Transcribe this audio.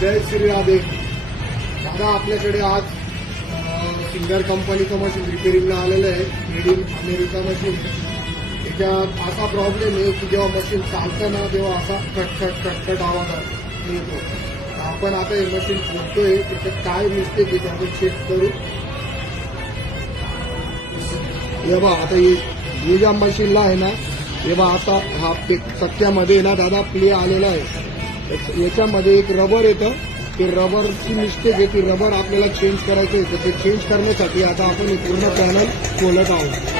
जय श्री राधे. दादा आपल्याकडे आज सिंगर कंपनीचं मशीन रिपेअरिंगला आलेलं आहे. Made in America machine. त्याच्यात असा प्रॉब्लेम आहे की जेव्हा मशीन चालतं ना तेव्हा असा कटकट आवाज येतो. आपण आता हे मशीन खोलतोय त्याच्यात काय मिस्टेक आहे आपण चेक करू. हे बघा आता हे ज्या मशीनला आहे ना हे बघा आता हा चक्क्यामध्ये ना दादा प्ले आलेला आहे. याच्यामध्ये एक रबर येतं. ते रबरची मिस्टेक आहे. ती रबर आपल्याला चेंज करायचं आहे. ते चेंज करण्यासाठी आता आपण पूर्ण पॅनल खोलत आहोत.